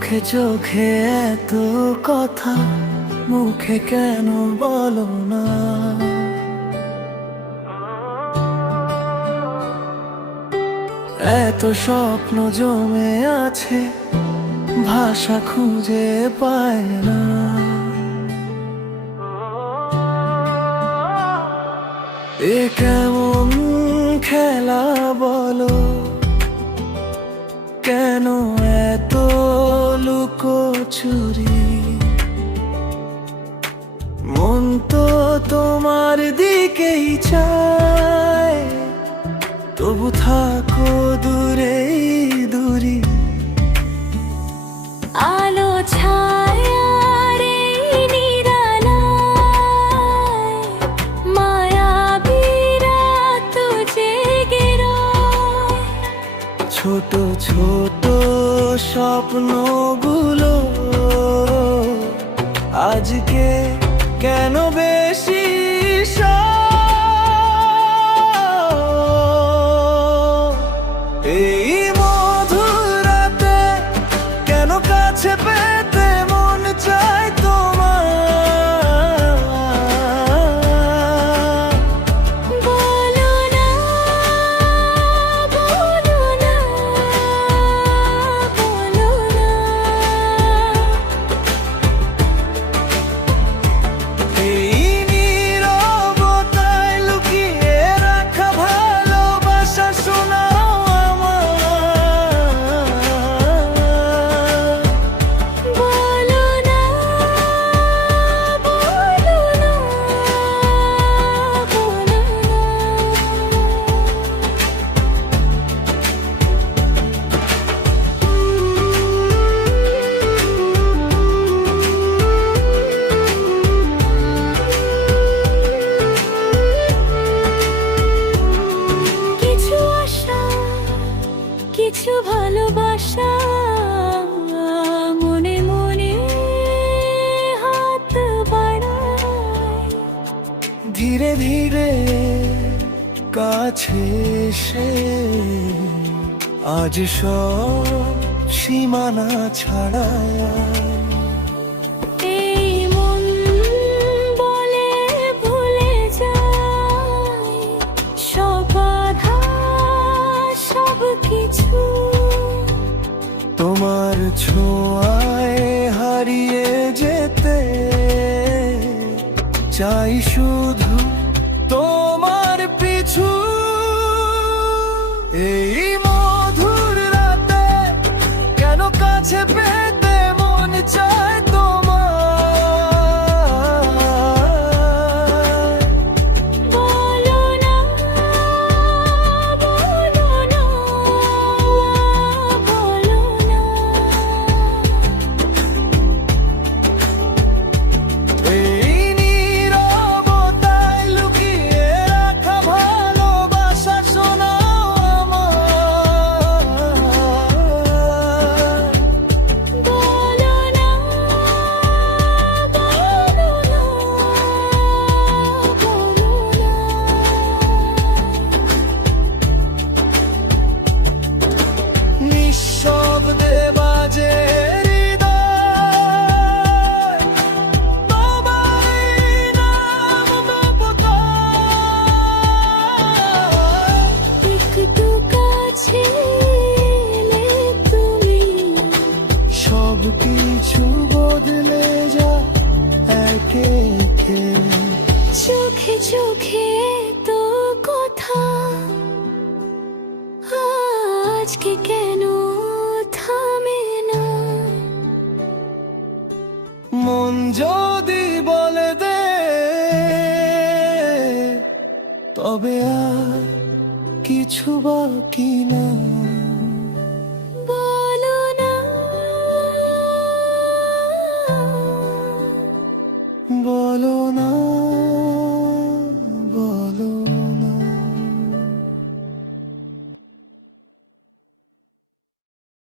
চোখে চোখে এত কথা মুখে কেন বলো না? এত স্বপ্ন জমে আছে ভাষা খুঁজে পায় না। এ কেমন খেলা বলো, কেন এত লুকোচুরি? মন তো তোমার দিকেই চায়, তবু থাকো দূরে দূরি। আলো ছায়ার এই নিরালায় মায়াবী রাত জেগে রয়। ছোট ছোট স্বপ্নগুলো আজকে কেন বেশি এই মধুর রাতে কেন কাছে পেতে মন চায় তোমার? বলো না, বলো না, বলো না। এই নীরবতায় লুকিয়ে রাখা ভালোবাসা শোনাও আমার। বলো না, বলো না, বলো কিছু আশা, কিছু ভালোবাসা মনে মনে হাত বাড়ায়। ধীরে ধীরে কাছে এসে আজ সব সীমানা ছাড়ায়। এই মন বলে ভুলে যায় সব বাধা, সব কিছু। তোমার ছোঁয়ায় হারিয়ে যেতে চাই শুধু তোমার পিছু। এই মধুর রাতে কেন কাছে পেতে মন চায় তোমার? বলো না, বলো না, বলো না। এই নীরবতায় লুকিয়ে রাখা ভালোবাসা শোনাও আমার। বলো না, বলো না, বলো না। নিঃশব্দে বাজে হৃদয়, তোমারই নাম বপতায়। একটু কাছে এলে তুমি, সব কিছু বদলে যায় একে একে। চোখে চোখে তো কথা আজকে কেন থামে না? মন যদি বলে দে তবে আর কিছু বাকি না।